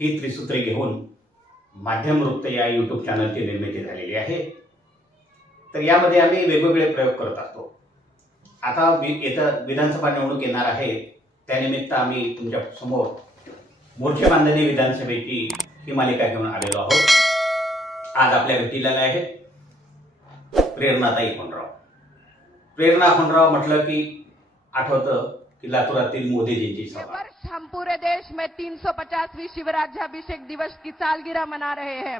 ही त्रिसूत्रे घेऊन माध्यम वृत्त या यूट्यूब चॅनलची निर्मिती झालेली आहे। तर यामध्ये आम्ही वेगवेगळे प्रयोग करत असतो। आता विधानसभा निवडणूक येणार आहे, त्यानिमित्त आम्ही तुमच्या समोर मोर्चे बांधणी विधानसभेची ही मालिका घेऊन आलेलो आहोत। आज आपल्या भेटीला आहेत प्रेरणाताई होनराव। प्रेरणा होनराव म्हटलं की आठवतं की लातूरातील मोदीजींची सभा। हम पूरे देश में 350वीं शिवराज्याभिषेक दिवस की सालगिरह मना रहे हैं।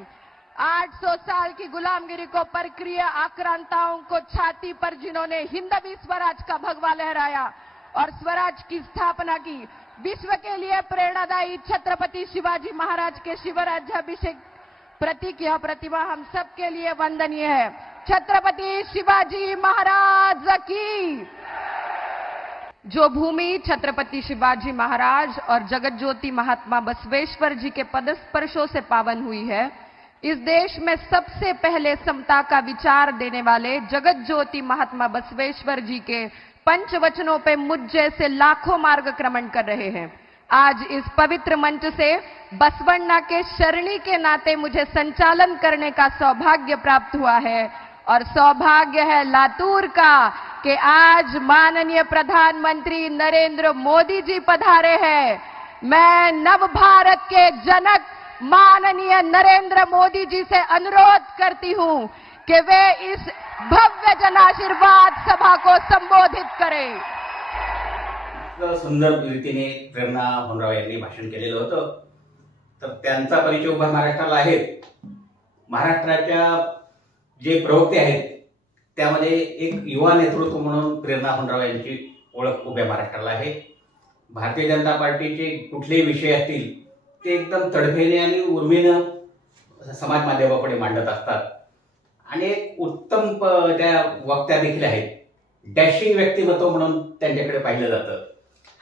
800 साल की गुलामगिरी को प्रक्रिया आक्रांताओं को छाती पर जिन्होंने हिंदवी स्वराज का भगवा लहराया और स्वराज की स्थापना की, विश्व के लिए प्रेरणादायी छत्रपति शिवाजी महाराज के शिवराज्याभिषेक प्रतीक यह प्रतिमा हम सब के लिए वंदनीय है। छत्रपति शिवाजी महाराज की। जो भूमि छत्रपति शिवाजी महाराज और जगत ज्योति महात्मा बसवेश्वर जी के पदस्पर्शों से पावन हुई है, इस देश में सबसे पहले समता का विचार देने वाले जगत ज्योति महात्मा बसवेश्वर जी के पंचवचनों पे मुझ जैसे लाखों मार्गक्रमण कर रहे हैं। आज इस पवित्र मंच से बसवण्णा के शरणी के नाते मुझे संचालन करने का सौभाग्य प्राप्त हुआ है और सौभाग्य है लातूर का कि आज माननीय प्रधानमंत्री नरेंद्र मोदी जी पधारे हैं। मैं नव भारत के जनक माननीय नरेंद्र मोदी जी से अनुरोध करती हूं कि वे इस भव्य जनाशीर्वाद सभा को संबोधित करें। सुंदर रीतीने प्रेरणा होनराव यांनी भाषण केलेलं होतं। तर त्यांचा परिचय उभा महाराष्ट्राला आहे। महाराष्ट्राच्या जे प्रवक्ते आहेत त्यामध्ये एक युवा नेतृत्व म्हणून प्रेरणा होनराव यांची ओळख उभ्या महाराष्ट्राला आहे। भारतीय जनता पार्टीचे कुठलेही विषय असतील ते एकदम तडफेने आणि उर्मीने समाज माध्यमापुढे मांडत असतात आणि एक उत्तम त्या वक्त्या देखील आहेत। डॅशिंग व्यक्तिमत्व म्हणून त्यांच्याकडे पाहिलं जातं।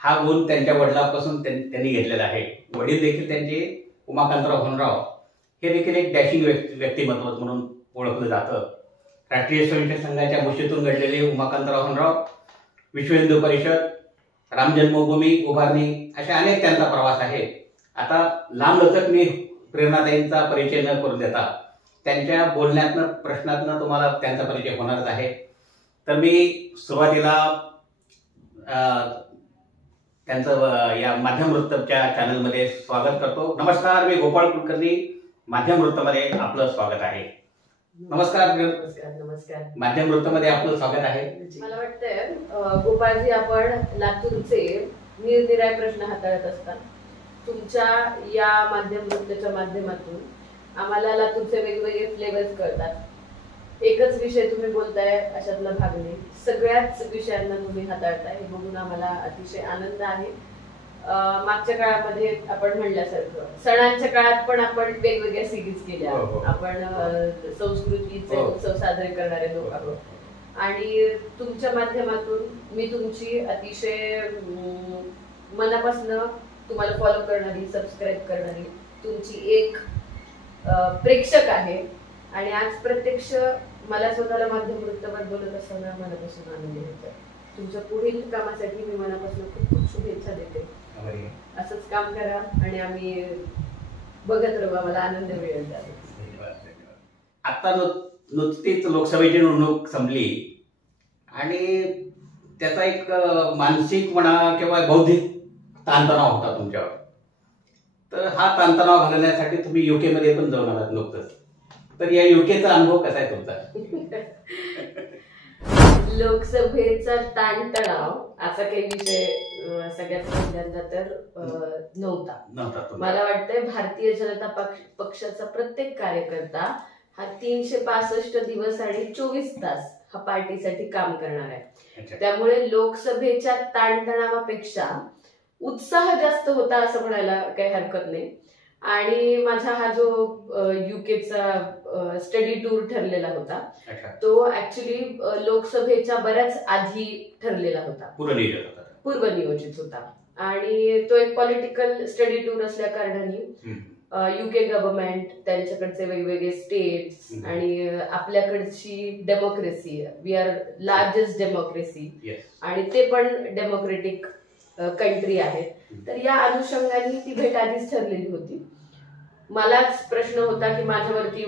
हा गुण त्यांच्या वडिलांपासून त्यांनी घेतलेला आहे। वडील देखील त्यांचे उमाकांतराव होनराव हे देखील एक डॅशिंग व्यक्तिमत्व म्हणून ओळखलं जातं। राष्ट्रीय स्वयंसेवक संघाच्या मुशीतून घडलेले उमाकांतराव होनराव, विश्व हिंदू परिषद, राम जन्मभूमी उभारणी अशा अनेक त्यांचा प्रवास आहे। आता लांबलचक मी प्रेरणाताईंचा परिचय न करून देता त्यांच्या बोलण्यातनं प्रश्नातनं तुम्हाला त्यांचा परिचय होणारच आहे। तर मी सुरुवातीला त्यांचं या माध्यम वृत्तच्या चॅनलमध्ये स्वागत करतो। नमस्कार, मी गोपाळ कुलकर्णी, माध्यम वृत्तमध्ये आपलं स्वागत आहे। नमस्कार। नमस्कार। माध्यम वृत्तमध्ये आपलं स्वागत आहे। मला वाटतंय गोपाळजी, आपण लातूरचे निरनिराळे प्रश्न हाताळत असतात। तुमच्या या माध्यम वृत्तच्या माध्यमातून आम्हाला लातूरचे वेगवेगळे फ्लेवर्स कळतात। एकच विषय तुम्ही बोलताय अशातला भाग नाही, सगळ्याच विषयांना तुम्ही हाताळताय, हे बघून आम्हाला अतिशय आनंद आहे। मागच्या काळामध्ये आपण म्हणल्यासारखं सणांच्या काळात पण आपण वेगवेगळ्या सिरीज केल्या। आपण संस्कृतीचे उत्सव साजरे करणारे लोक आहोत आणि तुमच्या माध्यमातून मी तुमची अतिशय मनापासून तुम्हाला फॉलो करणारी, सबस्क्राईब करणारी तुमची एक प्रेक्षक आहे आणि आज प्रत्यक्ष मला स्वतःला माध्यम वृत्तवर बोलत असताना मनापासून आनंद होतो। तुमच्या पुढील कामासाठी मी मनापासून खूप खूप शुभेच्छा देते। असंच काम करा आणि आम्ही बघत राहू, आम्हाला आनंद मिळेल। आता नुकतीच लोकसभेची निवडणूक संपली आणि त्याचा एक मानसिक म्हणा किंवा बौद्धिक ताणतणाव होता तुमच्यावर। तर हा ताणतणाव घालवण्यासाठी तुम्ही युके मध्ये पण जाऊन आलात नुकतंच। तर या युकेचा अनुभव कसा आहे तुमचा? लोकसभेचा ताणतणाव असा काही विषय सगळ्यात पहिल्यांदा तर नव्हता। मला वाटतंय भारतीय जनता पक्षाचा प्रत्येक कार्यकर्ता हा 365 दिवस आणि 24 तास हा पार्टीसाठी काम करणार आहे। त्यामुळे लोकसभेच्या ताणतणावापेक्षा उत्साह जास्त होता असं म्हणायला काही हरकत नाही। आणि माझा हा जो युकेचा स्टडी टूर ठरलेला होता तो ऍक्च्युली लोकसभेच्या बऱ्याच आधी ठरलेला होता, पूर्वनियोजित होता आणि तो एक पॉलिटिकल स्टडी टूर असल्या कारणाने युके गव्हर्नमेंट, त्यांच्याकडचे वेगवेगळे स्टेट्स आणि आपल्याकडची democracy, we are largest democracy आणि ते पण डेमोक्रेटिक कंट्री आहेत, तर या अनुषंगाने ती भेट आधीच ठरलेली होती। मलाच प्रश्न होता की माझ्यावरती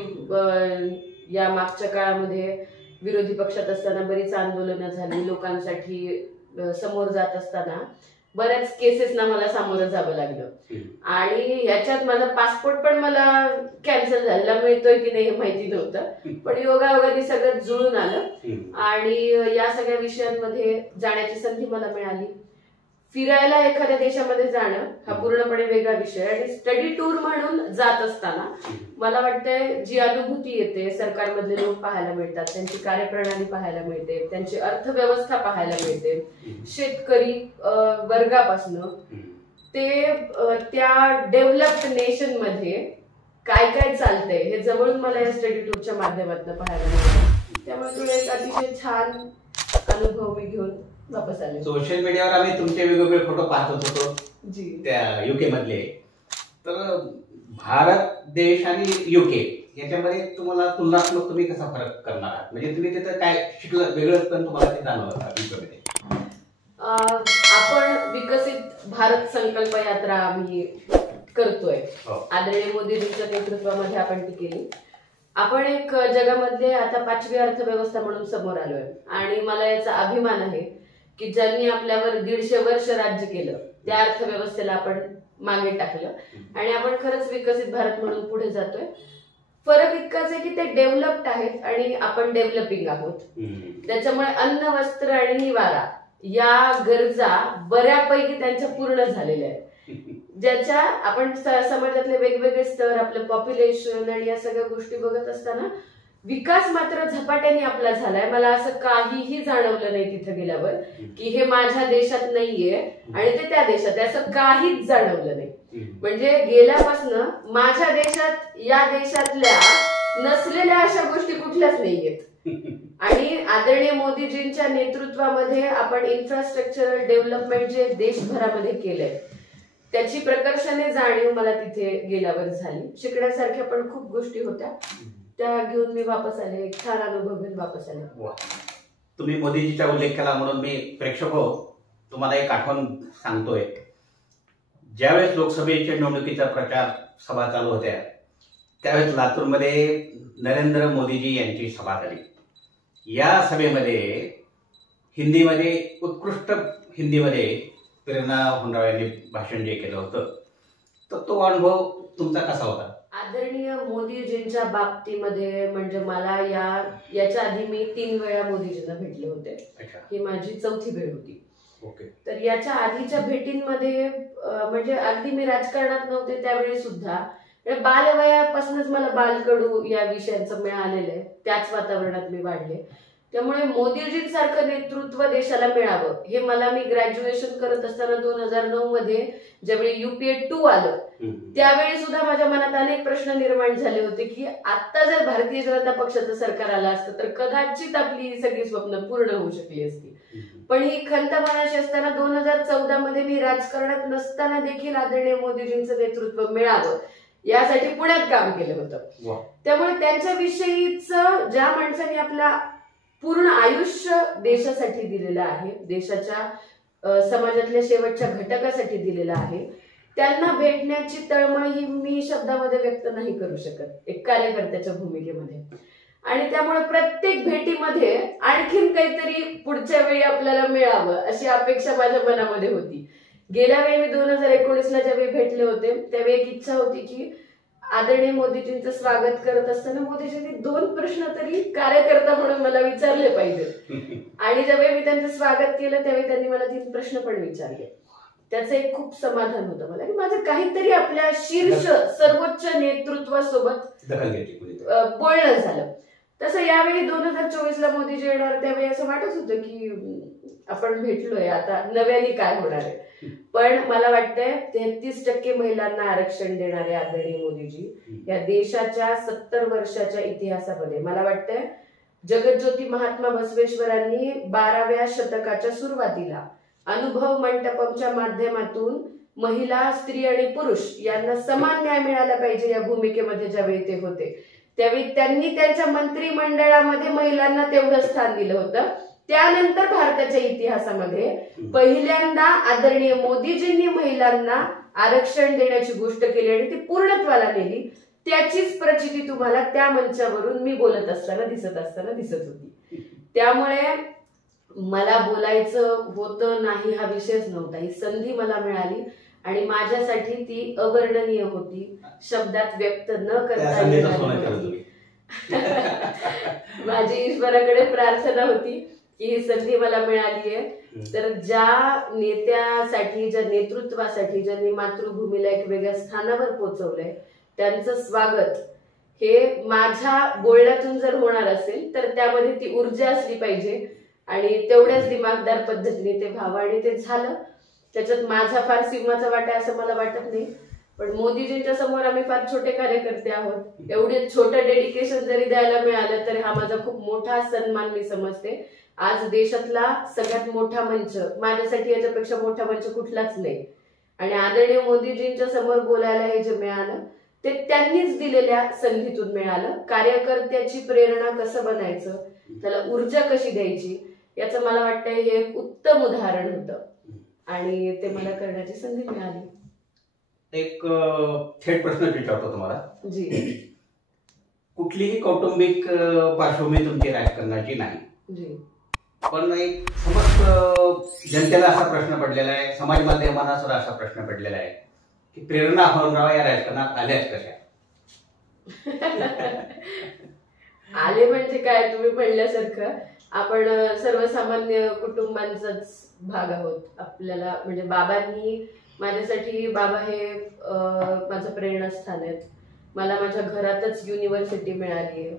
या मागच्या काळामध्ये विरोधी पक्षात असताना बरीच आंदोलनं झाली, लोकांसाठी समोर जात असताना बऱ्याच केसेसना मला सामोरं जावं लागलं आणि याच्यात माझा पासपोर्ट पण मला कॅन्सल झाला, मिळतोय की नाही हे माहिती नव्हतं, पण योगायोगाने सगळं जुळून आलं आणि या सगळ्या विषयांमध्ये जाण्याची संधी मला मिळाली. फिरायला एखाद्या देशामध्ये जाणं हा पूर्णपणे वेगळा विषय आणि स्टडी टूर म्हणून जात असताना मला वाटतंय जी अनुभूती येते, सरकारमधले लोक पाहायला मिळतात, त्यांची कार्यप्रणाली पाहायला मिळते, त्यांची अर्थव्यवस्था पाहायला मिळते, शेतकरी वर्गापासून ते त्या डेव्हलप्ड नेशन मध्ये काय काय चालतंय हे जवळून मला या स्टडी टूरच्या माध्यमातून पाहायला मिळतं. त्यामुळे तो एक अतिशय छान अनुभव मी घेऊन वापस आले. सोशल मीडियावर आम्ही तुमचे वेगवेगळे फोटो पाहत होतो त्या युके मधले. तर भारत देश आणि युके याच्यामध्ये तुम्हाला तुलनात्मक तुम्ही कसा फरक करणार आहात, म्हणजे तुम्ही तिथं काय शिकलं वेगळं पण तुम्हाला ते जाणवलं युकेमध्ये? आपण विकसित भारत संकल्प यात्रा आम्ही करतोय, आदरणीय मोदीजींच्या नेतृत्वामध्ये आपण ती केली. आपण एक जगामध्ये आता 5वी अर्थव्यवस्था म्हणून समोर आलोय आणि मला याचा अभिमान आहे की ज्यांनी आपल्यावर 150 वर्ष राज्य केलं त्या अर्थव्यवस्थेला आपण मागे टाकलं आणि आपण खरंच विकसित भारत म्हणून पुढे जातोय. फरक इतकाच आहे की ते डेव्हलप्ड आहेत आणि आपण डेव्हलपिंग आहोत. त्याच्यामुळे अन्न, वस्त्र आणि निवारा या गरजा बऱ्यापैकी त्यांच्या पूर्ण झालेल्या आहेत, ज्याच्या आपण समाजातले वेगवेगळे स्तर, आपलं पॉप्युलेशन आणि या सगळ्या गोष्टी बघत असताना विकास मात्र झपाट्याने आपला झालाय. मला असं काहीही जाणवलं नाही तिथे गेल्यावर की हे माझ्या देशात नाहीये आणि ते त्या देशात आहे, असं काहीच जाणवलं नाही. म्हणजे गेल्यापासून माझ्या देशात या देशातल्या नसलेल्या अशा गोष्टी कुठल्याच नाहीयेत. आणि आदरणीय मोदीजींच्या नेतृत्वामध्ये आपण इन्फ्रास्ट्रक्चरल डेव्हलपमेंट जे देशभरामध्ये केलंय त्याची प्रकर्षाने जाणीव मला तिथे गेल्यावर झाली. शिकण्यासारख्या पण खूप गोष्टी होत्या, त्या घेऊन मी वापस आले, एक छान अनुभव घेऊन वापस आले. तुम्ही मोदीजीचा उल्लेख केला म्हणून मी प्रेक्षक तुम्हाला एक आठवण सांगतोय. ज्यावेळेस लोकसभेच्या निवडणुकीचा प्रचार सभा चालू होत्या त्यावेळेस लातूरमध्ये नरेंद्र मोदीजी यांची सभा झाली. या सभेमध्ये हिंदीमध्ये, उत्कृष्ट हिंदीमध्ये प्रेरणा होनराव यांनी भाषण जे केलं होतं, तर तो अनुभव तुमचा कसा होता? आदरणीय मोदीजींच्या बाबतीमध्ये म्हणजे मला याच्या आधी मी 3 वेळा मोदीजींना भेटले होते. ही माझी 4थी भेट होती. तर याच्या आधीच्या भेटींमध्ये म्हणजे अगदी मी राजकारणात नव्हते त्यावेळी सुद्धा बालवयापासूनच मला बालकडू या विषयांचं मिळालेलं आहे, त्याच वातावरणात मी वाढले. त्यामुळे मोदीजींसारखं नेतृत्व देशाला मिळावं हे मला, मी ग्रॅज्युएशन करत असताना 2009 मध्ये ज्यावेळी UPA 2 आलं त्यावेळी सुद्धा माझ्या मनात अनेक प्रश्न निर्माण झाले होते की आता जर भारतीय जनता पक्षाचं सरकार आलं असतं तर कदाचित आपली सगळी स्वप्न पूर्ण होऊ शकली असती. पण ही खंत मनाशी असताना 2014 मध्ये मी राजकारणात नसताना देखील आदरणीय मोदीजींचं नेतृत्व मिळावं यासाठी पुण्यात काम केलं होतं. त्यामुळे त्यांच्याविषयीच ज्या माणसाने आपला पूर्ण आयुष्य देशासाठी दिलेलं आहे, देशाच्या समाजातल्या शेवटच्या घटकासाठी दिलेलं आहे, त्यांना भेटण्याची तळमळ ही मी शब्दामध्ये व्यक्त नाही करू शकत एक कार्यकर्त्याच्या भूमिकेमध्ये. आणि त्यामुळे प्रत्येक भेटीमध्ये आणखीन काहीतरी पुढच्या वेळी आपल्याला मिळावं अशी अपेक्षा माझ्या मनामध्ये होती. गेल्या वेळी मी 2019ला ज्यावेळी भेटले होते त्यावेळी एक इच्छा होती की आदरणीय मोदीजींचं स्वागत करत असताना मोदीजींनी 2 प्रश्न तरी कार्यकर्ता म्हणून मला विचारले पाहिजेत. आणि ज्यावेळी मी त्यांचं स्वागत केलं त्यावेळी त्यांनी मला 3 प्रश्न पण विचारले. त्याचं एक खूप समाधान होतं मला की माझं काहीतरी आपल्या शीर्ष सर्वोच्च नेतृत्वासोबत बोलणं झालं. तसं यावेळी 2024ला मोदीजी येणार त्यावेळी असं वाटत होतं की आपण भेटलोय, आता नव्याने काय होणार आहे. पण मला वाटतंय 33% महिलांना आरक्षण देणारे आदरणीय मोदीजी या देशाच्या 70 वर्षाच्या इतिहासामध्ये मला वाटतंय जगज्योती महात्मा बसवेश्वरांनी 12व्या शतकाच्या सुरुवातीला अनुभव मंडपमच्या माध्यमातून महिला, स्त्री आणि पुरुष यांना समान न्याय मिळाला पाहिजे या भूमिकेमध्ये ज्यावेळी ते होते त्यावेळी त्यांनी त्यांच्या मंत्रिमंडळामध्ये महिलांना तेवढं स्थान दिलं होतं. त्यानंतर भारताच्या इतिहासामध्ये पहिल्यांदा आदरणीय मोदीजींनी महिलांना आरक्षण देण्याची गोष्ट केली आणि ती पूर्णत्वाला नेली, त्याचीच प्रचिती तुम्हाला त्या मंचावरून मी बोलत असताना दिसत होती. त्यामुळे मला बोलायचं होतं नाही हा विषयच नव्हता. ही संधी मला मिळाली आणि माझ्यासाठी ती अवर्णनीय होती, शब्दात व्यक्त न करता येणारी. माझी ईश्वराकडे प्रार्थना होती की ही संधी मला मिळाली आहे, तर ज्या नेत्यासाठी, ज्या नेतृत्वासाठी, ज्यांनी मातृभूमीला एक वेगळ्या स्थानावर पोहोचवलंय, त्यांचं स्वागत हे माझ्या बोलण्यातून जर होणार असेल तर त्यामध्ये ती ऊर्जा असली पाहिजे आणि तेवढ्याच दिमागदार पद्धतीने ते व्हावं, आणि ते झालं. त्याच्यात माझा फार सिंहाचा वाटा असं मला वाटत नाही, पण मोदीजींच्या समोर आम्ही फार छोटे कार्यकर्ते आहोत. एवढे छोटं डेडिकेशन जरी द्यायला मिळालं तर हा माझा खूप मोठा सन्मान मी समजते. आज देशातला सगळ्यात मोठा मंच, माझ्यासाठी याच्यापेक्षा मोठा मंच कुठलाच नाही, आणि आदरणीय मोदीजींच्या समोर बोलायला हे जे मिळालं ते त्यांनीच दिलेल्या संधीतून मिळालं. कार्यकर्त्याची प्रेरणा कसं बनायचं, त्याला ऊर्जा कशी द्यायची, याचं मला वाटतं हे एक उत्तम उदाहरण होतं आणि ते मला करण्याची संधी मिळाली. एक थेट प्रश्न विचारतो तुम्हाला. जी. कुठलीही कौटुंबिक पार्श्वभूमी तुमची राजकारणाची नाही, जी, पण एक समस्त जनतेला असा प्रश्न पडलेला आहे, समाज माध्यमांना सुद्धा असा प्रश्न पडलेला आहे की प्रेरणा हरवराव या राजकारणात आल्याच कशा? आले म्हणजे काय, तुम्ही म्हणल्यासारखं आपण सर्वसामान्य कुटुंबांचाच भाग आहोत. आपल्याला म्हणजे बाबांनी माझ्यासाठी, बाबा हे माझं प्रेरणास्थान आहेत. मला माझ्या घरातच युनिव्हर्सिटी मिळाली आहे.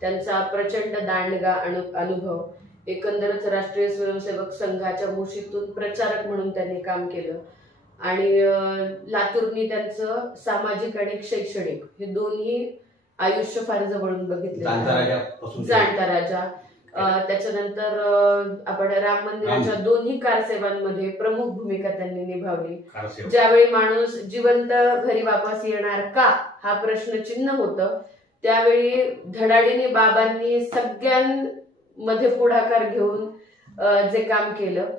त्यांचा प्रचंड दांडगा अनुभव, एकंदरच राष्ट्रीय स्वयंसेवक संघाच्या मुशीतून प्रचारक म्हणून त्यांनी काम केलं आणि लातूरनी त्यांचं सामाजिक आणि शैक्षणिक हे दोन्ही आयुष्य फार जवळून बघितले. जाणता राजा, त्याच्यानंतर आपण राम मंदिराच्या दोन्ही कारसेवांमध्ये प्रमुख भूमिका त्यांनी निभावली. ज्यावेळी माणूस जिवंत घरी वापस येणार का हा प्रश्नचिन्ह होतं, त्यावेळी धडाडीने बाबांनी सगळ्यांमध्ये पुढाकार घेऊन जे काम केलं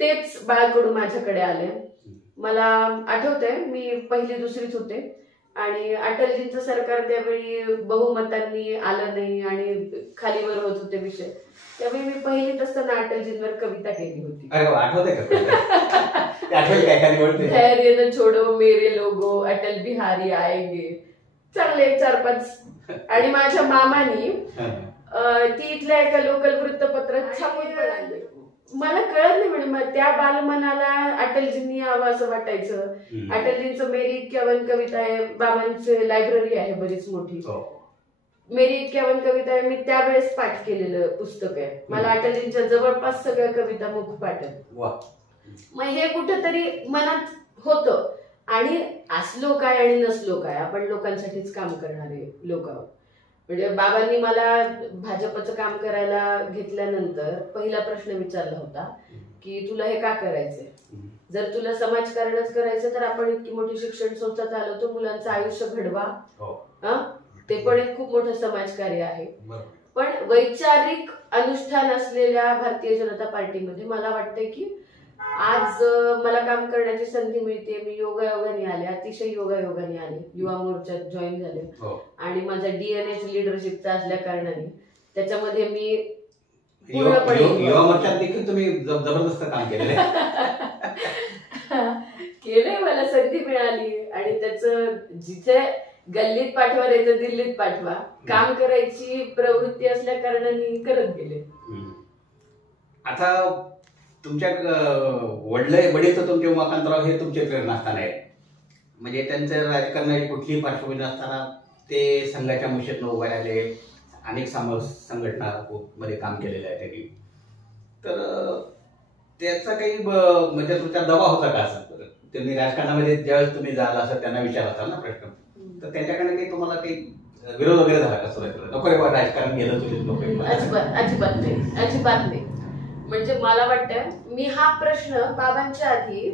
तेच बाळकडू माझ्याकडे आले. मला आठवतंय मी पहिली दुसरीत होते आणि अटलजींचं सरकार त्यावेळी बहुमतांनी आलं नाही आणि खालीवर होत होते विषय. त्यावेळी मी पहिलीत असताना अटलजींवर कविता केली होती. धैर्य न छोडो मेरे लोगो अटल बिहारी आएंगे. चांगले 4-5. आणि माझ्या मामानी ती इथल्या एका लोकल वृत्तपत्रात छापून पडली. मला कळत नाही म्हणजे त्या बालमनाला अटलजींनी यावं असं वाटायचं. अटलजींचं मेरी इक्यावन कविता आहे, बाबांची लायब्ररी आहे बरीच मोठी. मेरी इक्यावन कविता आहे, मी त्यावेळेस पाठ केलेलं पुस्तक आहे. मला अटलजींच्या जवळपास सगळ्या कविता मुखपाठ आहेत. मग हे कुठेतरी मनात होतं. आणि असलो काय आणि नसलो काय, आपण लोकांसाठीच काम करणारे लोक आहोत. म्हणजे बाबांनी मला भाजपचं काम करायला घेतल्यानंतर पहिला प्रश्न विचारला होता की तुला हे का करायचंय. जर तुला समाजकारणच करायचं तर आपण इतकी मोठी शिक्षण संस्था चालवतो, मुलांचं आयुष्य घडवा, ते पण एक खूप मोठं समाजकार्य आहे. पण वैचारिक अनुष्ठान असलेल्या भारतीय जनता पार्टीमध्ये मला वाटतंय की आज मला काम करण्याची संधी मिळते. मी योगायोगाने आले, अतिशय योगायोगाने आले, युवा मोर्चात जॉईन झाले आणि माझा डीएनएच लिडरशिपचा असल्या कारणाने त्याच्यामध्ये मी पूर्णपणे युवा मोर्चात देखील तुम्ही जबरदस्त काम केलंय. केलंय, मला संधी मिळाली आणि त्याचं जिथे गल्लीत पाठवा नाही तर दिल्लीत पाठवा, काम करायची प्रवृत्ती असल्या कारणाने करत गेले. आता तुमच्या वडील तर तुमचे उमाकांतराव हे तुमचे प्रेरणास्थान आहे. म्हणजे त्यांचं राजकारणाची कुठलीही पार्श्वभूमी नसताना ते संघाच्या मुशीतनं उभे राहिले, अनेक संघटना मध्ये काम केलेलं आहे त्यांनी. तर त्याचा काही म्हणजे तुमचा दबाव होता का असं? त्यांनी राजकारणामध्ये ज्यावेळेस तुम्ही जाल असं त्यांना विचारला असाल ना प्रश्न, तर त्यांच्याकडे काही तुम्हाला काही विरोध वगैरे झाला का सुरुवातीला? नको रे बा राजकारण गेलं तुझे लोक? अजिबात नाही. म्हणजे मला वाटतं मी हा प्रश्न बाबांच्या आधी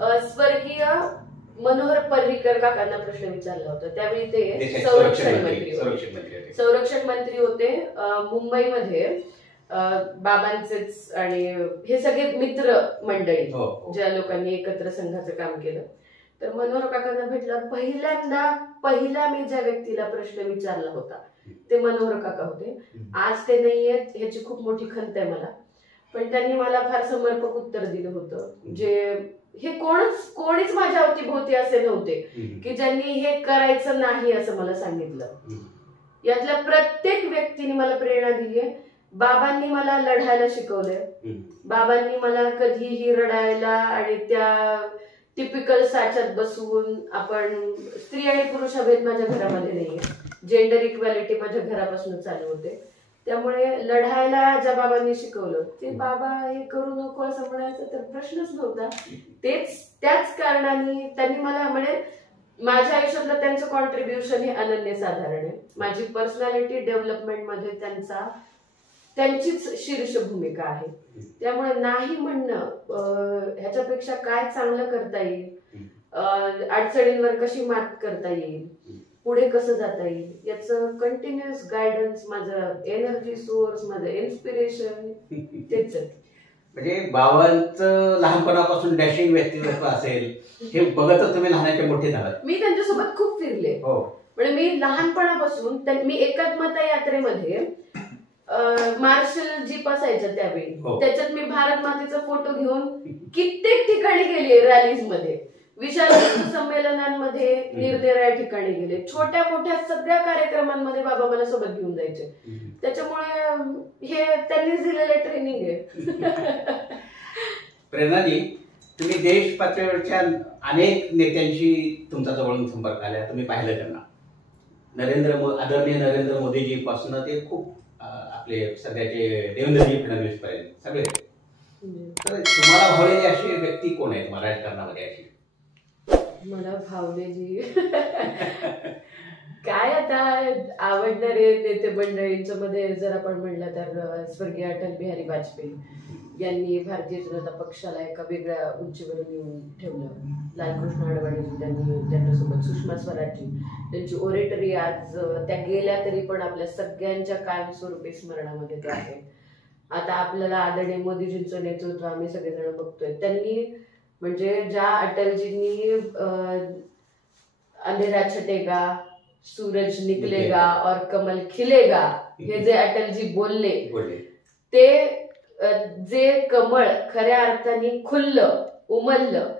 स्वर्गीय मनोहर पर्रीकर काकांना प्रश्न विचारला होता. त्यावेळी ते संरक्षण मंत्री होते मुंबईमध्ये. बाबांचेच आणि हे सगळे मित्र मंडळी ज्या लोकांनी एकत्र संघाचं काम केलं तर मनोहर काकांना भेटल्यावर पहिला मी ज्या व्यक्तीला प्रश्न विचारला होता ते मनोहर काका होते. आज ते नाहीयेत, ह्याची खूप मोठी खंत आहे मला. पण त्यांनी मला फार समर्पक उत्तर दिलं होतं. जे हे कोणीच माझ्या अवतीभोवती असे नव्हते की ज्यांनी हे करायचं नाही असं मला सांगितलं. यातल्या प्रत्येक व्यक्तीने मला प्रेरणा दिली आहे. बाबांनी मला लढायला शिकवलंय. बाबांनी मला कधीही रडायला आणि त्या टिपिकल साच्यात बसून, आपण स्त्री आणि पुरुष हा भेद माझ्या घरामध्ये नाहीये, जेंडर इक्वॅलिटी माझ्या घरापासून चालू होते. त्यामुळे लढायला ज्या बाबांनी शिकवलं ते बाबा हे करू नको असं म्हणायचं तर प्रश्नच नव्हता. त्याच कारणाने त्यांनी मला माझ्या आयुष्यातलं त्यांचं कॉन्ट्रीब्युशन हे अनन्यसाधारण आहे. माझी पर्सनॅलिटी डेव्हलपमेंट मध्ये त्यांचीच शीर्ष भूमिका आहे. त्यामुळे नाही म्हणणं, ह्याच्यापेक्षा काय चांगलं करता येईल, अडचणींवर कशी मात करता येईल, पुढे कसं जाता येईल, याचं कंटिन्युअस गायडन्स, माझं एनर्जी सोर्स, माझं इन्स्पिरेशन तेच आहे. म्हणजे बाबांचं लहानपणापासून डॅशिंग व्यक्तिमत्व असेल हे बघतच तुम्ही लहानाचे मोठे झालात. मी त्यांच्यासोबत खूप फिरले. म्हणजे मी लहानपणापासून मी एकात्मता यात्रेमध्ये मार्शल जीप असायचं त्यावेळी, त्याच्यात मी भारत मातेचा फोटो घेऊन कित्येक ठिकाणी गेले, रॅलीज मध्ये, विशाल संमेलनांमध्ये, निरनिराळ्या ठिकाणी गेले, छोट्या मोठ्या सगळ्या कार्यक्रमांमध्ये बाबा मला सोबत घेऊन जायचे. त्याच्यामुळे हे त्यांनीच दिलेलं ट्रेनिंग आहे. प्रेरणाजी, तुम्ही देश पातळीवरच्या अनेक नेत्यांशी तुमचा जवळून संपर्क आला, तुम्ही पाहिलं त्यांना, आदरणीय नरेंद्र मोदीजी पासून ते खूप आपले सध्याचे देवेंद्रजी फडणवीस पर्यंत सगळे. तर तुम्हाला भावलेली अशी व्यक्ती कोण आहे तुम्हाला राजकारणामध्ये अशी? मला भावलेली काय आता आवडणारे नेते मंडळींच्या मध्ये जर आपण म्हणलं तर स्वर्गीय अटल बिहारी वाजपेयी यांनी भारतीय जनता पक्षाला एका वेगळ्या उंचीवर येऊन ठेवलं. लालकृष्ण अडवाणी त्यांनी त्यांच्यासोबत, सुषमा स्वराजजी, त्यांची ओरेटरी आज त्या गेल्या तरी पण आपल्या सगळ्यांच्या कायमस्वरूपी स्मरणामध्ये ते आहे. आता आपल्याला आदरणीय मोदीजींचं नेतृत्व आम्ही सगळेजण बघतोय. त्यांनी म्हणजे ज्या अटलजींनी अंधेरा छटेगा, सूरज निकलेगा और कमल खिलेगा हे जे अटलजी बोलले, ते जे कमळ खऱ्या अर्थाने खुललं, उमललं,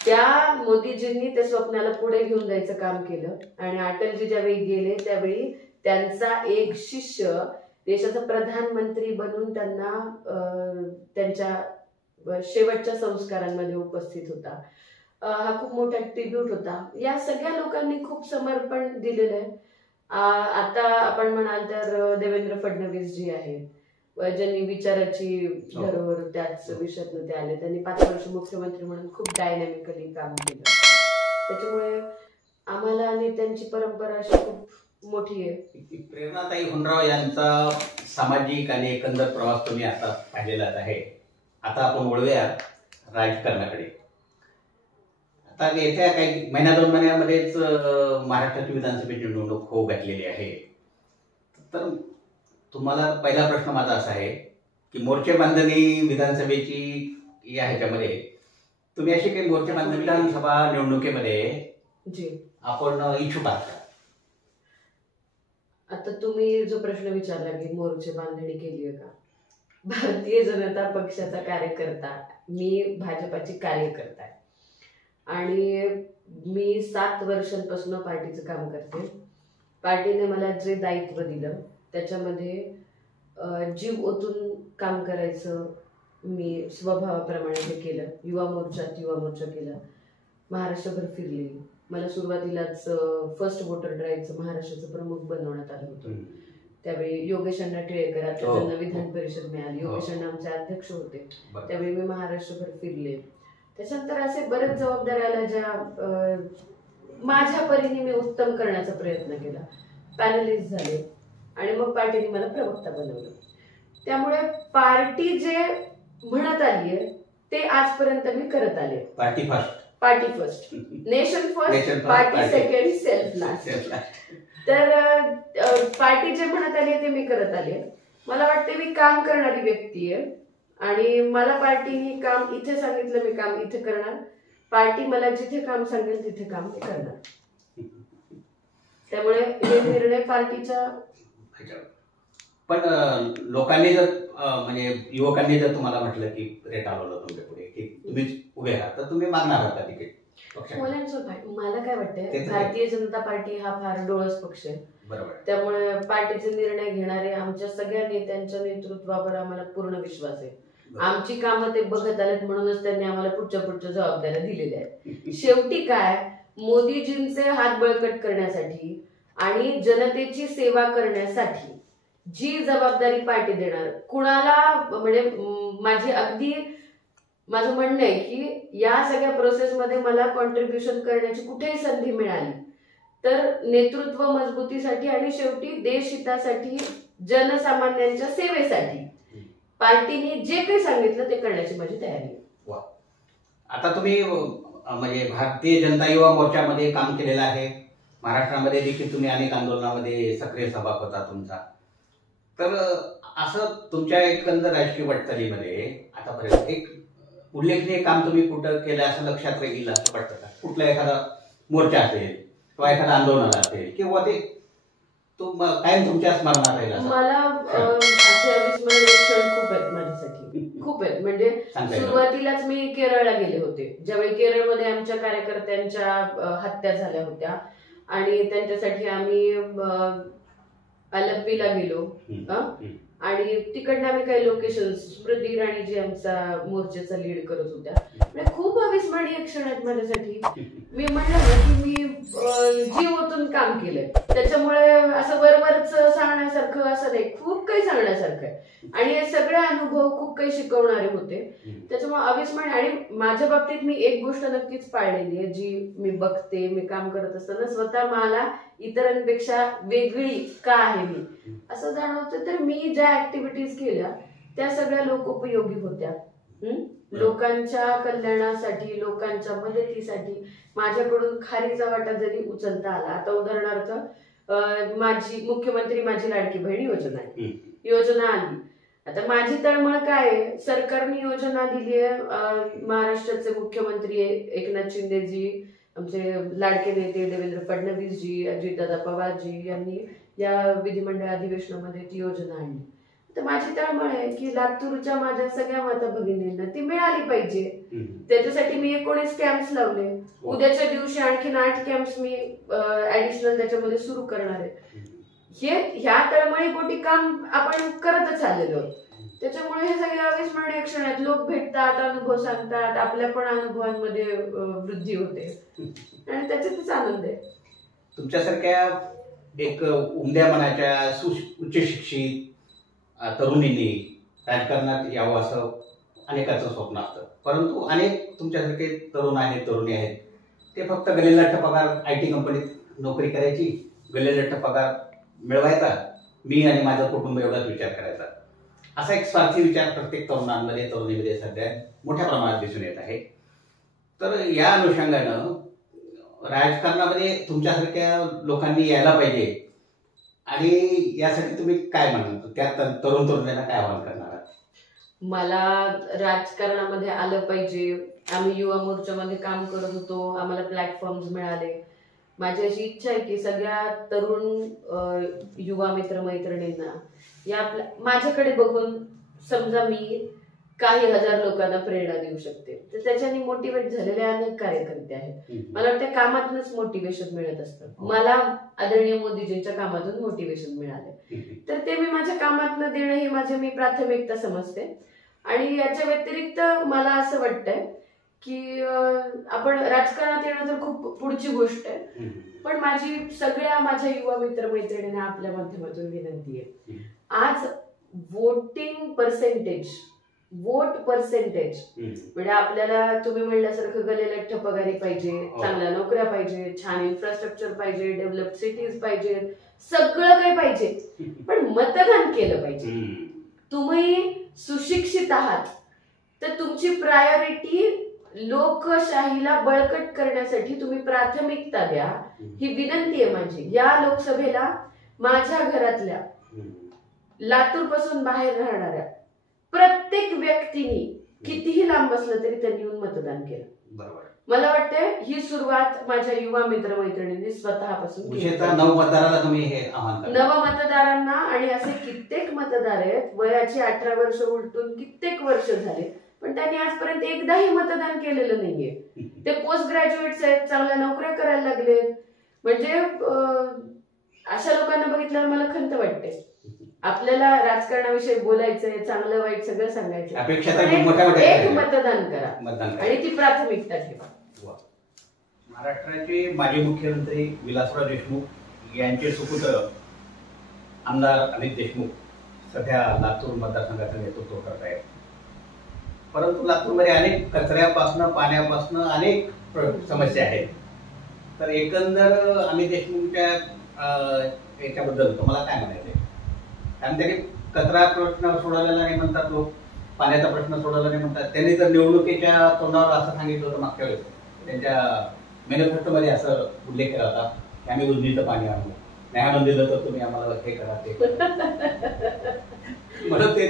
त्या मोदीजींनी त्या स्वप्नाला पुढे घेऊन जायचं काम केलं. आणि अटलजी ज्यावेळी गेले त्यावेळी त्यांचा एक शिष्य देशाचा प्रधानमंत्री बनून त्यांना त्यांच्या शेवटच्या संस्कारांमध्ये उपस्थित होता. हा खूप मोठा ट्रिब्यूट होता. या सगळ्या लोकांनी खूप समर्पण दिलेलं आहे. आता आपण म्हणाल तर देवेंद्र फडणवीस जी आहेत, ज्यांनी विचाराची धरोहर त्याच विषयातून ते आले, त्यांनी 5 वर्ष मुख्यमंत्री म्हणून खूप डायनॅमिकली काम केलं. त्याच्यामुळे आम्हाला आणि त्यांची परंपरा अशी खूप मोठी आहे. प्रेरणाताई हुनराव यांचा सामाजिक आणि एकंदर प्रवास तुम्ही आता पाहिलेलाच आहे. आता आपण वळूया राजकारणाकडे. आता येत्या काही महिन्या 2 महिन्यामध्येच महाराष्ट्राची विधानसभेची निवडणूक होऊ घातलेली आहे. तर तुम्हाला पहिला प्रश्न माझा असा आहे की मोर्चे बांधणी विधानसभेची या ह्याच्यामध्ये तुम्ही अशी काही मोर्चे बांधणी विधानसभा निवडणुकीमध्ये आपण इच्छुक आहात का? आता तुम्ही जो प्रश्न विचारला की मोर्चे बांधणी केली आहे का, भारतीय जनता पक्षाचा कार्यकर्ता, मी भाजपाची कार्यकर्ता आहे आणि मी 7 वर्षांपासून पार्टीचं काम करते. पार्टीने मला जे दायित्व दिलं त्याच्यामध्ये जीव ओतून काम करायचं मी स्वभावाप्रमाणे हे केलं. युवा मोर्चा केला, महाराष्ट्रभर फिरले. मला सुरुवातीलाच फर्स्ट वोटर ड्राईव्हचं महाराष्ट्राचं प्रमुख बनवण्यात आलं होतं. त्यावेळी योगेश अण्णा टिळेकर, आता त्यांना विधान परिषद मिळाली, योगेश अण्णा आमचे अध्यक्ष होते. त्यावेळी मी महाराष्ट्रभर फिरले. त्याच्यानंतर असे बरेच जबाबदाऱ्या आल्या ज्या माझ्या परीने मी उत्तम करण्याचा प्रयत्न केला. पॅनलिस्ट झाले आणि मग पार्टीने मला प्रवक्ता बनवलं. त्यामुळे पार्टी जे म्हणत आली आहे ते आजपर्यंत मी करत आले. Party first, nation first, party second, self last. तर पार्टी जे म्हणत आली ते मी करत आले. मला वाटते मी काम करणारी व्यक्ती आहे आणि मला पार्टीने काम इथे सांगितलं मी काम इथे करणार. पार्टी मला जिथे काम सांगेल तिथे काम मी करणार. त्यामुळे हे निर्णय पार्टीचा. पण लोकांनी जर म्हणजे युवकांनी जर तुम्हाला म्हटलं की रेट आलं तुमच्या पुढे की तुम्हीच उभे राहा, तर तुम्ही मागणार होता तिकीट? मला काय वाटतंय, भारतीय जनता पार्टी हा फार डोळस पक्ष आहे. बरोबर. त्यामुळे पार्टीचे निर्णय घेणारे आमच्या सगळ्या नेत्यांच्या नेतृत्वावर आम्हाला पूर्ण विश्वास आहे. आमची कामं ते बघत आलेत, म्हणूनच त्यांनी आम्हाला पुढच्या जबाबदाऱ्या दिलेल्या आहेत. शेवटी काय, मोदीजींचे हात बळकट करण्यासाठी आणि जनतेची सेवा करण्यासाठी जी जबाबदारी पार्टी देणार, कुणाला म्हणजे माझं म्हणणं आहे की या सगळ्या प्रोसेसमध्ये मला कॉन्ट्रीब्युशन करण्याची कुठेही संधी मिळाली तर नेतृत्व मजबूतीसाठी आणि शेवटी देशहितासाठी, जनसामान्यांच्या सेवेसाठी पार्टीने जे काही सांगितलं ते करण्याची माझी तयारी आहे. आता तुम्ही म्हणजे भारतीय जनता युवा मोर्चामध्ये काम केलेलं आहे, महाराष्ट्रामध्ये देखील तुम्ही अनेक आंदोलनामध्ये सक्रिय सहभाग होता तुमचा. तर असं तुमच्या एकंदर राजकीय वाटचालीमध्ये आतापर्यंत एक उल्लेखनीय काम तुम्ही कुठं केलं असं लक्षात येईल असं वाटतं का? कुठला एखादा मोर्चा असेल किंवा एखादा आंदोलन असेल किंवा ते कायम तुमच्या स्मरणात राहील? मला असे अविस्मरणीय क्षण खूप आहेत माझ्यासाठी, खूप आहेत. म्हणजे सुरुवातीलाच मी केरळला गेले होते, ज्यावेळी केरळमध्ये आमच्या कार्यकर्त्यांच्या हत्या झाल्या होत्या आणि त्यांच्यासाठी आम्ही आलप्पीला गेलो आणि तिकडनं आम्ही काही लोकेशन, स्मृती इराणी जी आमचा मोर्चाचा लीड करत होत्या, म्हणजे खूप अविस्मरणीय क्षण आहेत माझ्यासाठी. मी म्हणलं ना की मी जीव ओतून काम केलंय, त्याच्यामुळे असं वरवरच सांगण्यासारखं असं नाही, खूप काही सांगण्यासारखं आहे आणि हे सगळे अनुभव खूप काही शिकवणारे होते. त्याच्यामुळे अविस्मरणीय. आणि माझ्या बाबतीत मी एक गोष्ट नक्कीच पाळलेली आहे, जी मी बघते, मी काम करत असताना स्वतः मला इतरांपेक्षा वेगळी का आहे मी असं जाणवतं. तर मी ज्या ऍक्टिव्हिटीज केल्या त्या सगळ्या लोकोपयोगी होत्या, लोकांच्या कल्याणासाठी, लोकांच्या मदतीसाठी. माझ्याकडून खारीचा वाटा जरी उचलता आला, आता उदाहरणार्थ माझी मुख्यमंत्री माझी लाडकी बहीण योजना आली. आता माझी तळमळ काय आहे, सरकारने योजना दिली आहे, महाराष्ट्राचे मुख्यमंत्री एकनाथ शिंदेजी, आमचे लाडके नेते देवेंद्र फडणवीसजी, अजितदादा पवारजी यांनी या विधिमंडळ अधिवेशनामध्ये ती योजना आणली. तर माझी तळमळ आहे की लातूरच्या माझ्या सगळ्या माता भगिनींना ती मिळाली पाहिजे. त्याच्यासाठी मी 19 कॅम्प्स लावले. उद्याच्या दिवशी आणखीन 8 कॅम्प्स मी ऍडिशनल त्याच्यामध्ये सुरू करणार आहे. ह्या तळमळीपोटी काम आपण करतच आलेलो. त्याच्यामुळे हे सगळे अविस्मरणीय क्षण आहेत. लोक भेटतात, अनुभव सांगतात, आपल्या पण अनुभवांमध्ये वृद्धी होते आणि त्याच्यातच आनंद आहे. तुमच्यासारख्या एक उमद्या मनाच्या उच्च शिक्षित तरुणींनी राजकारणात यावं असं अनेकांचं स्वप्न असतं, परंतु अनेक तुमच्यासारखे तरुण आहेत, तरुणी आहेत, ते फक्त गलेलठ्ठ पगार IT कंपनीत नोकरी करायची, गलेलठ्ठ पगार मिळवायचा, मी आणि माझं कुटुंब एवढाच विचार करायचा, असा एक स्वार्थी विचार प्रत्येक तरुणांमध्ये, तरुणीमध्ये सध्या मोठ्या प्रमाणात दिसून येत आहे. तर या अनुषंगानं राजकारणामध्ये तुमच्यासारख्या लोकांनी यायला पाहिजे आणि यासाठी तुम्ही काय म्हणणार, त्या तरुण तरुणांना काय आवाहन करणार? मला राजकारणामध्ये आलं पाहिजे. आम्ही युवा मोर्चामध्ये काम करत होतो, आम्हाला प्लॅटफॉर्म्स मिळाले. माझी अशी इच्छा आहे की सगळ्या तरुण युवा मित्रमैत्रिणींना माझ्याकडे बघून समजा मी काही हजार लोकांना प्रेरणा देऊ शकते, तर त्याच्याने मोटिवेट झालेले अनेक कार्यकर्ते आहेत. मला वाटतं कामातूनच मोटिवेशन मिळत असतं. मला आदरणीय मोदीजींच्या कामातून मोटिवेशन मिळाले, तर ते मी माझ्या कामातनं देणं ही माझी मी प्राथमिकता समजते. आणि याच्या व्यतिरिक्त मला असं वाटतंय की आपण राजकारणात येणं तर खूप पुढची गोष्ट आहे, पण माझी सगळ्या माझ्या युवा मित्रमैत्रिणींना आपल्या माध्यमातून विनंती आहे, आज वोट पर्सेंटेज म्हणजे आपल्याला तुम्ही म्हणल्यासारखं गलेलठ्ठ पगारी पाहिजे, चांगल्या नोकऱ्या पाहिजे, छान इन्फ्रास्ट्रक्चर पाहिजे, डेव्हलप सिटीज पाहिजे, सगळं काही पाहिजे, पण मतदान केलं पाहिजे. तुम्ही सुशिक्षित आहात तर तुमची प्रायोरिटी लोकशाहीला बळकट करण्यासाठी तुम्ही प्राथमिकता द्या, ही विनंती आहे माझी. या लोकसभेला माझ्या घरातल्या लातूर पासून बाहेर राहणाऱ्या प्रत्येक व्यक्तीने कितीही लांब असलं तरी त्यांनी येऊन मतदान केलं. बरोबर. मला वाटतं ही सुरुवात माझ्या युवा मित्रमैत्रिणींनी स्वतःपासून केली. विशेषतः नवमतदाराला तुम्ही हे आव्हान करा. नवमतदारांना आणि असे कित्येक मतदार आहेत वयाची 18 वर्ष उलटून कित्येक वर्ष झाले पण त्यांनी आजपर्यंत एकदाही मतदान केलेलं नाहीये. ते पोस्ट ग्रॅज्युएट्स आहेत, चांगल्या नोकऱ्या करायला लागलेत. म्हणजे अशा लोकांना बघितल्यावर मला खंत वाटते. आपल्याला राजकारणाविषयी बोलायचंय, चांगलं वाईट सगळं सांगायचं, एक मतदान करा आणि ती प्राथमिकता ठेवा. महाराष्ट्राचे माजी मुख्यमंत्री विलासराव देशमुख यांचे सुपुत्र आमदार अमित देशमुख सध्या लातूर मतदारसंघाचं नेतृत्व करत आहेत. परंतु लातूरमध्ये अनेक कचऱ्यापासनं पाण्यापासनं अनेक समस्या आहेत. तर एकंदर अमित देशमुखच्या याच्याबद्दल तुम्हाला काय म्हणायचं? कारण त्यांनी कचरा प्रश्न सोडवलेला नाही म्हणतात लोक, पाण्याचा प्रश्न सोडवला नाही म्हणतात. त्यांनी तर निवडणुकीच्या तोंडावर असं सांगितलं होतं मागच्या वेळेस, त्यांच्या मॅनिफेस्टोमध्ये असं उल्लेख केला होता की आम्ही उजनीचं पाणी आणू, नाही आणून दिलं तर तुम्ही आम्हाला हे करा ते म्हणत ते.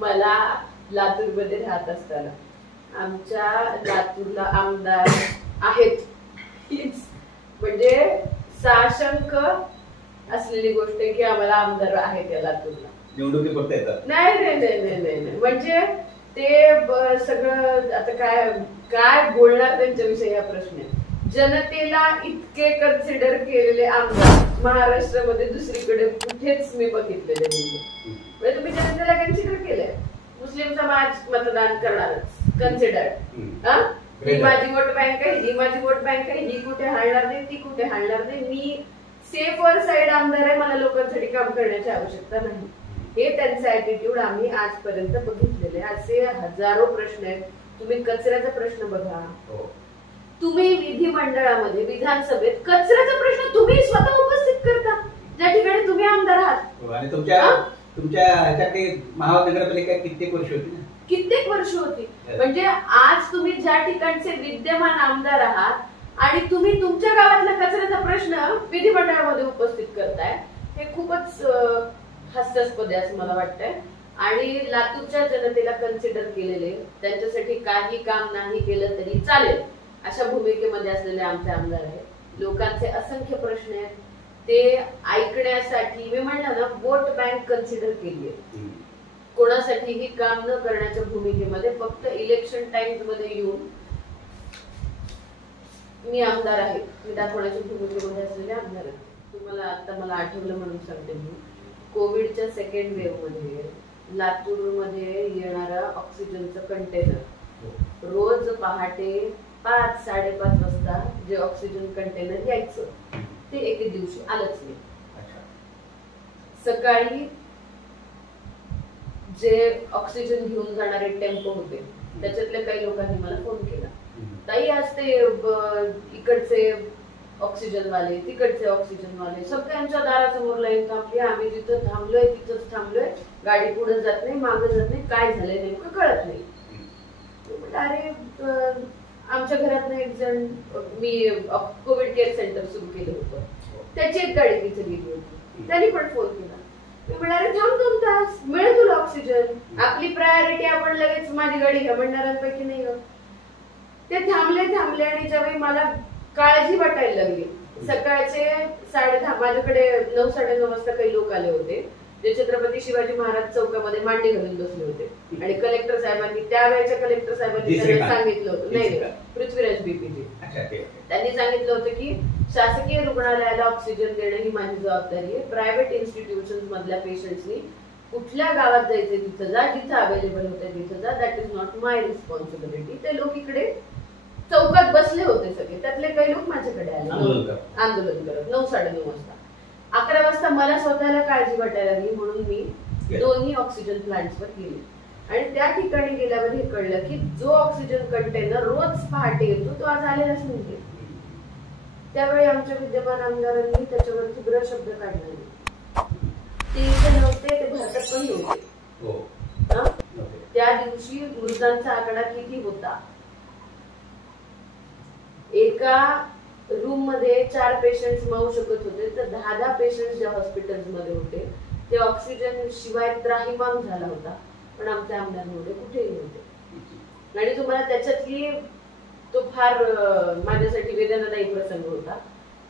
मला लातूरमध्ये राहत असताना आमच्या लातूरला आमदार आहेत हीच म्हणजे साशंक असलेली गोष्ट आहे की आम्हाला आमदार आहेत या लातूरला. निवडणुकी फक्त येतात नाही नाही नाही नाही नाही म्हणजे ते सगळं आता काय काय बोलणार त्यांच्याविषयी हा प्रश्न आहे. जनतेला इतके कन्सिडर केलेले आमदार महाराष्ट्रामध्ये दुसरीकडे कुठेच मी बघितलेले नाही. म्हणजे तुम्ही जनतेला कन्सिडर केलंय, मुस्लिम समाज मतदान करणारच कन्सिडर. ही माझी वोट बँक आहे, ही माझी वोट बँक आहे, ही कुठे हालणार नाही, ती कुठे हालणार नाही, मी सेफर साईड आमदार आहे, मला लोकांसाठी काम करण्याची आवश्यकता नाही. हे त्यांचं ऍटिट्यूड आम्ही आजपर्यंत बघितलेले. असे हजारो प्रश्न आहेत. तुम्ही कचऱ्याचा प्रश्न बघा, तुम्ही विधिमंडळामध्ये विधानसभेत कचऱ्याचा प्रश्न तुम्ही स्वतः उपस्थित करता ज्या ठिकाणी तुम्ही आमदार आहात. आणि तुमच्या ह्याच्याकडे महानगरपालिका कित्येक वर्ष होती ना, कित्येक वर्ष होती. म्हणजे आज तुम्ही ज्या ठिकाणचे विद्यमान आमदार आहात आणि तुम्ही तुमच्या गावातला कचऱ्याचा प्रश्न विधिमंडळामध्ये उपस्थित करताय, हे खूपच हास्यास्पद आहे असं मला वाटतंय. आणि लातूरच्या जनतेला कन्सिडर केलेले, त्यांच्यासाठी काही काम नाही केलं तरी चालेल अशा भूमिकेमध्ये असलेले आमचे आमदार आहेत. लोकांचे असंख्य प्रश्न आहेत, ते ऐकण्यासाठी मी म्हणलं ना वोट बँक कन्सिडर केली आहे. कोणासाठीही काम न करण्याच्या भूमिकेमध्ये फक्त इलेक्शन टाइम्स मध्ये येऊन मी आमदार आहे मी दाखवण्याच्या भूमिकेमध्ये असलेले आमदार आहेत. तुम्हाला आता मला आठवलं म्हणून सांगते मी, कोविडच्या सेकंड वेव्ह मध्ये लातूरमध्ये येणारा ऑक्सिजनचं कंटेनर रोज पहाटे 5-5:30 वाजता जे ऑक्सिजन कंटेनर यायचं ते एके दिवशी आलंच नाही. सकाळी जे ऑक्सिजन घेऊन जाणारे टेम्पो होते त्याच्यातल्या काही लोकांनी मला फोन केला, ताई आज ते इकडचे ऑक्सिजनवाले तिकडचे ऑक्सिजनवाले सगळ्यांच्या दारासमोर लाईन थांबली, आम्ही जिथं थांबलोय तिथंच थांबलोय, गाडी पुढे जात नाही मागे जात नाही, काय झालंय नेमकं कळत नाही. अरे आमच्या घरात एक जण, मी कोविड केअर सेंटर सुरू केलं होतं, त्याची एक गाडी तिथे गेली होती, त्यांनी पण फोन केला. मी म्हणाले थांब 2 तास मिळेल तुला ऑक्सिजन, आपली प्रायोरिटी आपण लगेच माझी गाडी घ्या म्हणणाऱ्यांपैकी नाही. ते थांबले आणि ज्यावेळी मला काळजी वाटायला लागली, सकाळचे 10:30 माझ्याकडे 9-9:30 वाजता काही लोक आले होते जे छत्रपती शिवाजी महाराज चौकामध्ये मांडी घालून बसले होते आणि कलेक्टर साहेबांनी, त्यावेळेच्या कलेक्टर साहेबांनी त्यांना सांगितलं होतं, नाही पृथ्वीराज बीपीजी, त्यांनी सांगितलं होतं की शासकीय रुग्णालयाला ऑक्सिजन देणं ही माझी जबाबदारी आहे. प्रायव्हेट इन्स्टिट्यूशन मधल्या पेशंट्सनी कुठल्या गावात जायचं तिथं जा, जिथं अवेलेबल होते तिथं जा, that is not my responsibility. ते लोक इकडे चौकात बसले होते सगळे, त्यातले काही लोक माझ्याकडे आले आंदोलन करत 9-9:30 वाजता. 11 वाजता मला स्वतःला काळजी वाटायला लागली म्हणून मी दोन्ही ऑक्सिजन प्लांट्सवर गेले आणि त्या ठिकाणी गेल्यावर हे कळलं की जो ऑक्सिजन कंटेनर रोज पहाटे येतो तो आज आलेलाच नाही. त्यावेळी आमच्या विद्यमान आमदारांनी त्याच्यावरती ब्र शब्द काढले, ते इथे नव्हते, ते भारतात पण नव्हते. त्या दिवशी मृतांचा आकडा किती होता, एका रूम मध्ये 4 पेशंट्स मावू शकत होते तर 10 पेशंट्स ज्या हॉस्पिटल्स मध्ये होते ते ऑक्सिजन शिवाय त्राहिमाम झाला होता. पण आमच्या आमदार नव्हते, कुठेही नव्हते. आणि तुम्हाला त्याच्यातली तो फार माझ्यासाठी वेदनादायी प्रसंग होता.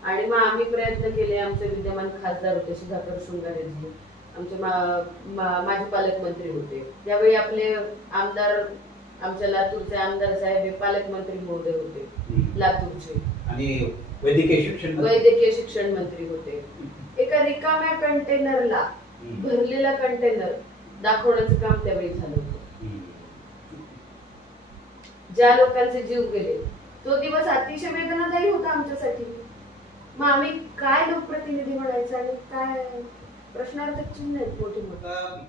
आणि मग आम्ही प्रयत्न केले. आमचे विद्यमान खासदार होते सुधाकर शृंगारेजी, आमचे माजी पालकमंत्री होते त्यावेळी, आपले आमदार आमच्या लातूरचे आमदार साहेब हे पालकमंत्री महोदय होते लातूरचे, आणि वैद्यकीय शिक्षण मंत्री होते. एका रिकाम्या कंटेनरला भरलेला कंटेनर दाखवण्याचं काम त्यावेळी झालं होतं. ज्या लोकांचे जीव गेले तो दिवस अतिशय वेदनादायी होता आमच्यासाठी. मग आम्ही काय लोकप्रतिनिधी म्हणायचं आणि काय प्रश्नार्थक चिन्ह आहेत मोठी मोठी.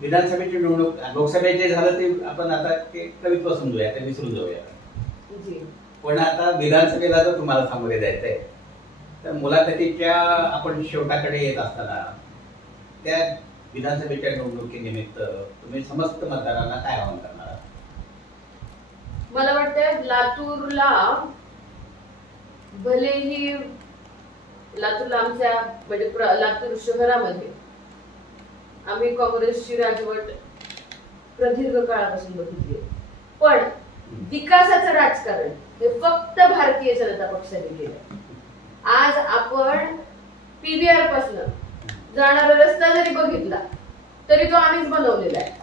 विधानसभेची निवडणूक, लोकसभेचे झालं ते आपण आता ते कवित्व समजूया, ते विसरून जाऊया. पण आता विधानसभेला जर तुम्हाला सामोरे जायचंय तर मुलाखतीच्या आपण शेवटाकडे येत असताना त्या विधानसभेच्या निवडणुकीनिमित्त तुम्ही समस्त मतदारांना काय आवाहन करणार? मला वाटतं लातूरला, भलेही लातूरला आमच्या म्हणजे लातूर शहरामध्ये आम्ही काँग्रेसची राजवट प्रदीर्घ काळापासून बघितली, पण विकासाचं राजकारण हे फक्त भारतीय जनता पक्षाने केलं. आज आपण पीव्हीआर पासून जाणारा रस्ता जरी बघितला तरी तो आम्हीच बनवलेला आहे.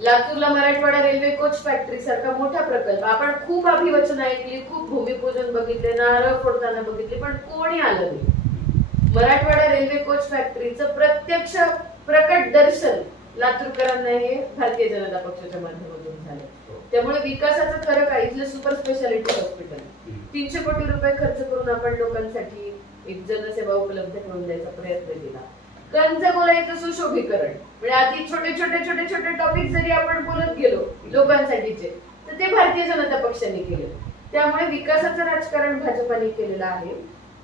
लातूरला मराठवाडा रेल्वे कोच फॅक्टरी सारखा मोठा प्रकल्प, आपण खूप अभिवचन ऐकली, खूप भूमिपूजन बघितले, नारळ फोडताना बघितले, पण कोणी आलं नाही. मराठवाडा रेल्वे कोच फॅक्टरीचं प्रत्यक्ष प्रकट दर्शन लातूरकरांना हे भारतीय जनता पक्षाच्या माध्यमातून झालं. त्यामुळे विकासाचं खरं काय, इथलं सुपर स्पेशालिटी हॉस्पिटल 300 कोटी रुपये खर्च करून आपण लोकांसाठी एक जनसेवा उपलब्ध करून द्यायचा प्रयत्न केला. गंजगोलाईचं सुशोभीकरण, म्हणजे आधी छोटे छोटे छोटे छोटे टॉपिक जरी आपण बोलत गेलो लोकांसाठीचे, तर ते भारतीय जनता पक्षाने केले. त्यामुळे विकासाचं राजकारण भाजपाने केलेलं आहे.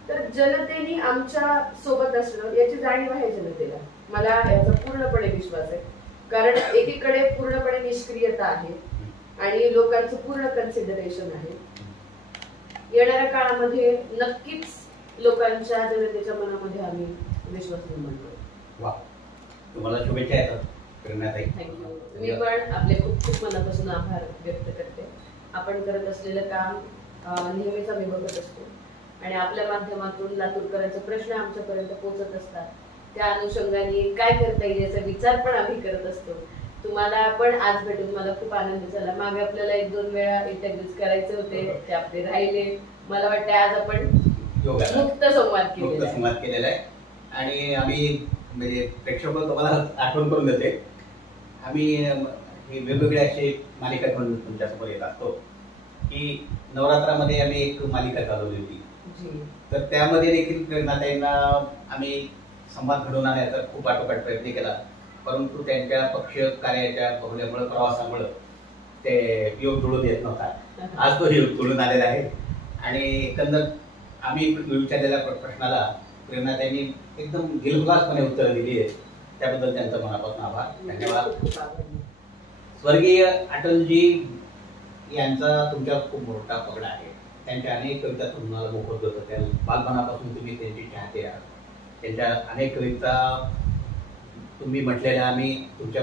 तर जनतेने आमच्या सोबत असणं याची जाणीव आहे जनतेला, मला याचा पूर्णपणे विश्वास आहे. कारण एकीकडे पूर्णपणे निष्क्रियता आहे आणि लोकांचं पूर्ण कन्सिडरेशन आहे. येणाऱ्या काळामध्ये नक्कीच लोकांच्या, जनतेच्या मनामध्ये आम्ही विश्वास निर्माण करू. वा, तुम्हाला शुभेच्छा येतात. थँक्यू. मी पण आपले खूप खूप मनापासून आभार व्यक्त करते. आपण करत असलेलं काम नेहमीच आम्ही बघत असतो आणि आपल्या माध्यमातून लातूरकरांचे प्रश्न आमच्यापर्यंत पोहोचत असतात. त्या अनुषंगाने काय करता येईल याचा विचार पण आम्ही करत असतो. तुम्हाला पण आज भेटून मला खूप आनंद झाला. मागे आपल्याला 1-2 वेळा इंटरव्ह्यूज करायचे होते, ते आपले राहिले. मला वाटतं आज आपण मुक्त संवाद केलेला आहे. आणि आम्ही म्हणजे प्रेक्षक तुम्हाला आठवण करून देते, आम्ही हे वेगवेगळे असे मालिका म्हणून तुमच्यासमोर येत असतो की नवरात्रामध्ये आम्ही एक मालिका चालवली होती. तर त्यामध्ये देखील प्रेरणाताईंना आम्ही संवाद घडवून आणण्याचा खूप आटोकाट प्रयत्न केला, परंतु त्यांच्या पक्ष कार्याच्या बहुल्यामुळे, प्रवासामुळे ते योग जुळून येत नव्हता. आज तो योग जुळून आलेला आहे. आणि एकंदर आम्ही विचारलेल्या प्रश्नाला प्रेरणाताईंनी एकदम दिलखुलासपणे उत्तर दिली आहे. त्याबद्दल त्यांचा मनापासून आभार, धन्यवाद. स्वर्गीय अटलजी यांचा तुमच्यावर खूप मोठा पगड आहे. त्यांच्या अनेक कविता तुम्हाला मोफत होत्या. बालपणापासून तुम्ही त्यांची चाहते आहात. त्यांच्या अनेक कविता तुम्ही म्हटलेल्या आम्ही तुमच्या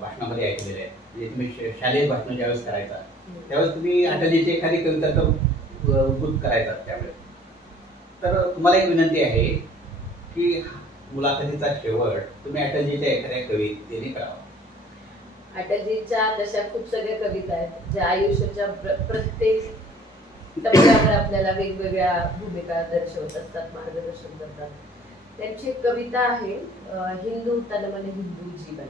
भाषणामध्ये ऐकलेल्या आहेत. म्हणजे तुम्ही शालेय भाषण ज्यावेळेस करायचा त्यावेळेस तुम्ही अटलजीची एखादी कविता तर उद्भूत करायचा. त्यावेळेस तर तुम्हाला एक विनंती आहे की मुलाखतीचा शेवट तुम्ही अटलजीच्या एखाद्या कवितेने करावा. अटलजीच्या तशा खूप सगळ्या कविता आहेत ज्या आयुष्याच्या प्रत्येक टप्प्यावर आपल्याला वेगवेगळ्या भूमिका दर्शवत असतात, मार्गदर्शन करतात. त्यांची एक कविता आहे, हिंदू तन मन हिंदू जीवन.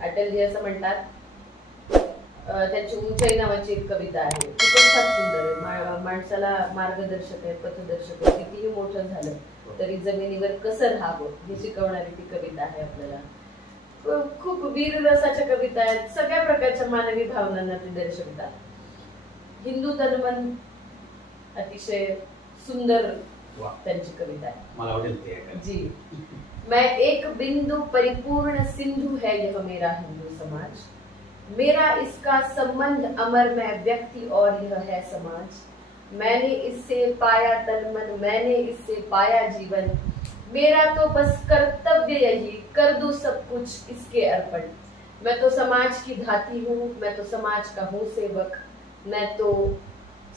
अटलजी असं म्हणतात, त्यांची उंचाई नावाची एक कविता आहे, खूपच फार सुंदर आहे. माणसाला मार्गदर्शक आहे, पथदर्शक आहे. कितीही मोठं झालं तरी जमिनीवर कसं राहावं हे शिकवणारी ती कविता आहे आपल्याला. खूप वीर रसाच्या कविता आहेत, सगळ्या प्रकारच्या मानवी भावनांना ते दर्शवतात. हिंदू तनमन अतिशय सुंदर त्यांची कविता है. मला आवडेल ते जी. मैं एक बिंदु परिपूर्ण सिंधु है यह मेरा हिंदू समाज. मेरा इसका संबंध अमर में व्यक्ति और यह है समाज. मैंने इससे पाया तन मन, मैंने इससे पाया जीवन. मेरा तो बस कर्तव्य यही, कर दूं सब कुछ इसके अर्पण. मैं तो समाज की धाती हूँ, मैं तो समाज का हूँ सेवक, मैं तो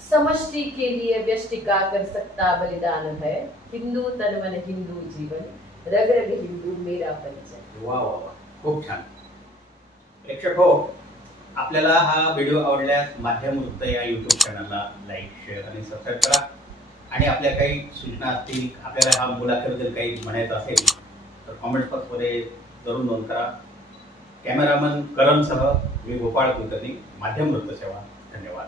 समष्टि के लिए व्यष्टि का कर सकता बलिदान है, हिंदू तन मन हिंदू जीवन, रग रग हिंदू मेरा परिचय। वा वा वा, खूप छान. प्रेक्षक हो, आपल्याला हा व्हिडिओ आवडल्यास माध्यम वृत्त या यूट्यूब चॅनलला लाईक, शेअर आणि सबस्क्राईब करा. आणि आपल्या काही सूचना असतील, आपल्याला हा मुलाखतीबद्दल काही म्हणायचं असेल तर कॉमेंट बॉक्समध्ये जरूर नोंद करा. कॅमेरामन करणसह मी गोपाळ कुलकर्णी, माध्यम वृत्त सेवा. धन्यवाद.